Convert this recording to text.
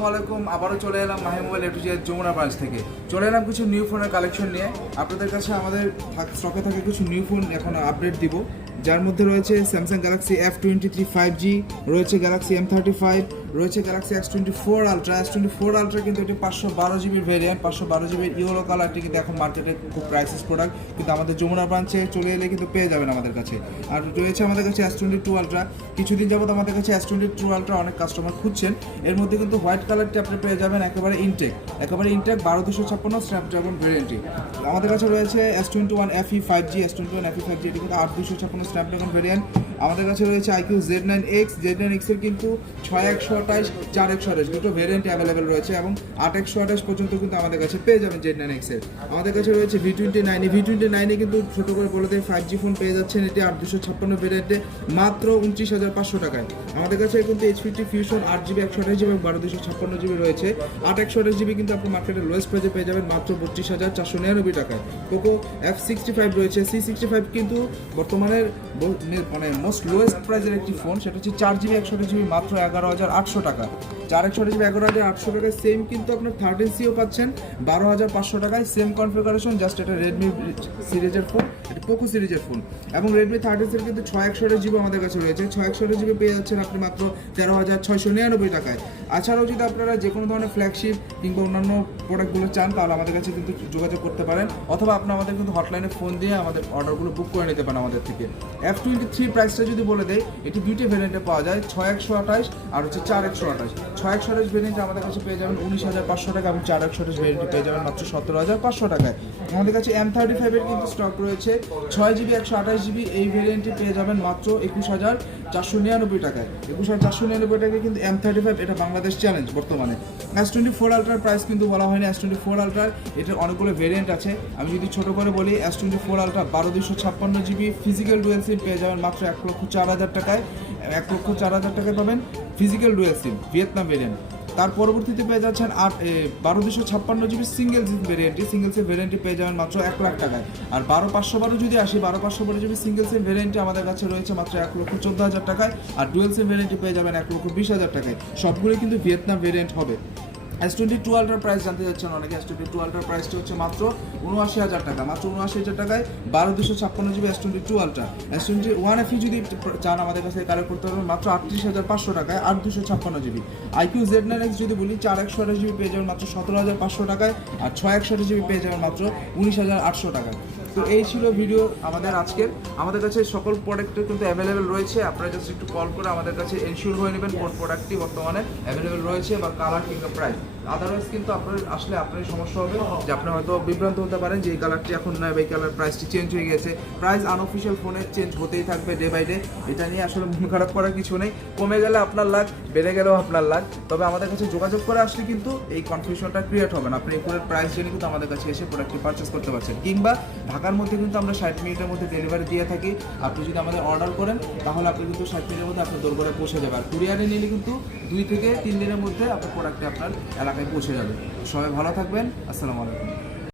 আসসালামু আলাইকুম, আবারও চলে এলাম মাহি মোবাইল এটুজিয়ার যমুনা ব্রাঞ্চ থেকে। চলে এলাম কিছু নিউ ফোনের কালেকশন নিয়ে। আপনাদের কাছে আমাদের স্টকে থাকে কিছু নিউ ফোন এখন আপডেট দিব। যার মধ্যে রয়েছে Samsung Galaxy F twenty three five G রয়েছে গ্যালাক্সি এম থার্টি ফাইভ রয়েছে Galaxy X twenty four ultra X twenty four ultra কিন্তু এটি পাঁচশো বারো জিবির ভেরিয়েন্ট পাঁচশো বারো জিবির ইউরো কালারটি কিন্তু এখন মার্কেটে খুব প্রাইসেস প্রোডাক্ট কিন্তু আমাদের যমুনা ব্রাঞ্চে চলে এলে কিন্তু পেয়ে যাবেন আমাদের কাছে। আর রয়েছে আমাদের কাছে এস টোয়েন্টি টু আলট্রা কিছুদিন যাবত আমাদের কাছে এস টোয়েন্টি টু আলট্রা অনেক কাস্টমার খুঁজছেন। এর মধ্যে কিন্তু হোয়াইট কালারটি আপনি পেয়ে যাবেন একেবারে ইনটেক একেবারে ইনটেক বারো দুশো ছাপ্পান্ন স্ন্যাপড্রাগন ভ্যারিয়েন্টি আমাদের কাছে রয়েছে S twenty one F five G S twenty one F five G এটি কিন্তু আট দুশো ছাপ্পান্ন স্ন্যাপড্রাগন ভেরিয়েন্ট আমাদের কাছে রয়েছে iQOO Z nine X Z nine এক্সের কিন্তু ছয় একশো আঠাশ, চার একশো আঠাশ, দুটো ভেরিয়েন্ট অ্যাভেলেবেল রয়েছে এবং আট একশো আঠাশ পর্যন্ত কিন্তু আমাদের কাছে পেয়ে যাবেন জেড নাইন এক্সের আমাদের কাছে রয়েছে ভি টোয়েন্টি নাইনে ভি টোয়েন্টি নাইনে কিন্তু ছোট করে বলে দেয় ফাইভ জি ফোন পেয়ে যাচ্ছেন এটি আট দুশো ছাপ্পান্ন ভেরিয়েন্টে মাত্র উনত্রিশ হাজার পাঁচশো টাকায়। আমাদের কাছে কিন্তু এইচ ফিফটি ফিউশন আট জিবি, একশো আঠাশ জিবি এবং বারো দুশো ছাপ্পান্ন জিবি রয়েছে। আট একশো আঠাশ জিবি কিন্তু আপনি মার্কেটের লোয়েস্ট প্রাইজে পেয়ে যাবেন মাত্র বত্রিশ হাজার চারশো নিরানব্বই টাকায়। পোকো এফ সিক্সটি ফাইভ রয়েছে সি সিক্সটি ফাইভ কিন্তু বর্তমানের মানে মোস্ট লোয়েস্ট প্রাইজের একটি ফোন, সেটা হচ্ছে চার জিবি, একশো জিবি, মাত্র এগারো হাজার আটশো টাকা। চার একশো জিবি, এগারো হাজার আটশো টাকায় সেম কিন্তু আপনার থার্টিন সিও পাচ্ছেন। বারো হাজার পাঁচশো টাকায় সেম কনফিগারেশন জাস্ট এটা রেডমি সিরিজের ফোন পোকো সিরিজের ফোন এবং রেডমি থার্টিন সির কিন্তু ছয় একশো জিবি আমাদের কাছে রয়েছে। ছয় একশো জিবি পেয়ে যাচ্ছেন আপনি মাত্র তেরো হাজার ছয়শো নিরানব্বই টাকায়। এছাড়াও যদি আপনারা যে কোনো ধরনের ফ্ল্যাগশিপ কিংবা অন্যান্য প্রোডাক্টগুলো চান, তাহলে আমাদের কাছে কিন্তু যোগাযোগ করতে পারেন। অথবা আপনি আমাদের কিন্তু হটলাইনে ফোন দিয়ে আমাদের অর্ডারগুলো বুক করে নিতে পারেন আমাদের থেকে। এফ টোয়েন্টি থ্রি প্রাইসটা যদি বলে দেয় এটি দুইটি ভেরিয়েন্টে পাওয়া যায়। ছয় একশো আঠাশ আর হচ্ছে চার একশো আঠাশ। ছয় একশো আঠাশ ভেরিয়েন্টে আমাদের কাছে পেয়ে যাবেন উনিশ হাজার পাঁচশো টাকা এবং চার একশো আঠাশ ভেরিয়েন্টে পেয়ে যাবেন মাত্র সতেরো হাজার পাঁচশো টাকায়। আমাদের কাছে এম থার্টি ফাইভের কিন্তু স্টক রয়েছে। ছয় জিবি, একশো আঠাশ জিবি এই ভেরিয়েন্টটি পেয়ে যাবেন মাত্র একুশ হাজার চারশো নিরানব্বই টাকায়। একুশ হাজার চারশো নিরানব্বই টাকায় কিন্তু এম থার্টি ফাইভ এটা বাংলাদেশ চ্যালেঞ্জ বর্তমানে। এস টোয়েন্টি ফোর আলট্রার প্রাইস কিন্তু বলা হয়নি। এস টোয়েন্টি ফোর আলট্রার এটার অনেকগুলো ভেরিয়েন্ট আছে। আমি যদি ছোটো করে বলি এস টোয়েন্টি ফোর আলট্রা বারো দুশো ছাপ্পান্ন জিবি ফিজিক্যাল ডুয়েল পেয়ে যাবেন মাত্র এক লক্ষ চার হাজার টাকায়। এক লক্ষ চার হাজার টাকায় পাবেন physical dual SIM Vietnam variant তার পরবর্তীতে পেয়ে যাচ্ছেন আট বারো দুশো ছাপ্পান্ন জিবি সিঙ্গেল সিম ভেরিয়েন্টটি সিঙ্গেল সিম ভেরিয়েন্টটি পেয়ে যাবেন মাত্র এক লাখ টাকায়। আর বারো পাঁচশো বারো যদি আসি, বারো পাঁচশো বারো জিবি সিঙ্গেল সিম ভেরিয়েন্টটি আমাদের কাছে রয়েছে মাত্র এক লক্ষ চোদ্দ হাজার টাকায়। আর ডুয়েল সিম ভেরিয়েন্টটি পেয়ে যাবেন এক লক্ষ বিশ হাজার টাকায়। সবগুলোই কিন্তু ভিয়েতনাম ভেরিয়েন্ট হবে। এস টোয়েন্টি টু আলট্রার প্রাইস জানতে যাচ্ছেন অনেকে এস টোয়েন্টি টু আলট্রার প্রাইসটা হচ্ছে মাত্র উনআশি হাজার টাকা। মাত্র উনআশি হাজার টাকায় বারো দুশো ছাপ্পান্ন GB S twenty two ultra S twenty one এফি যদি চান আমাদের কাছে কালেক্ট করতে পারবেন, মাত্র আটত্রিশ হাজার পাঁচশো টাকায় আট দুশো ছাপ্পান্ন GB. IQOO Z nine X যদি বলি, চার একশো আঠাশ জিবি পেয়ে যাবেন মাত্র সতেরো হাজার পাঁচশো টাকায়, আর ছয় একশো জিবি পেয়ে যাবেন মাত্র উনিশ হাজার আটশো টাকায়। তো এই ছিল ভিডিও আমাদের আজকের। আমাদের কাছে সকল প্রোডাক্টে কিন্তু অ্যাভেলেবেল রয়েছে। আপনারা জাস্ট একটু কল করে আমাদের কাছে এনশিওর হয়ে নেবেন কোন প্রোডাক্টটি বর্তমানে অ্যাভেলেবেল রয়েছে বা কালার কিংবা প্রাইস আদারওয়াইজ কিন্তু আপনার আসলে আপনার সমস্যা হবে যে আপনি হয়তো বিভ্রান্ত হতে পারেন যে এই কালারটি এখন নয় বা এই কালার প্রাইসটি চেঞ্জ হয়ে গেছে। প্রাইস আনঅফিসিয়াল ফোনে চেঞ্জ হতেই থাকবে ডে বাই ডে এটা নিয়ে আসলে মন খারাপ করার কিছু নেই। কমে গেলে আপনার লাগ বেড়ে গেলেও আপনার লাগ তবে আমাদের কাছে যোগাযোগ করে আসলে কিন্তু এই কনফিউশনটা ক্রিয়েট হবে না। আপনি এই ফোনের প্রাইস জেনে কিন্তু আমাদের কাছে এসে প্রোডাক্টটি পারচেস করতে পারছেন। কিংবা ঢাকার মধ্যে কিন্তু আমরা ষাট মিনিটের মধ্যে ডেলিভারি দিয়ে থাকি। আপনি যদি আমাদের অর্ডার করেন, তাহলে আপনি কিন্তু ষাট মিনিটের মধ্যে আপনার দোরগোড়ায় পৌঁছে যাবে। আর কুরিয়ারে নিলে কিন্তু দুই থেকে তিন দিনের মধ্যে আপনার প্রোডাক্টটি আপনার এলাকায় পৌঁছে যাবে। সবাই ভালো থাকবেন। আসসালামু আলাইকুম।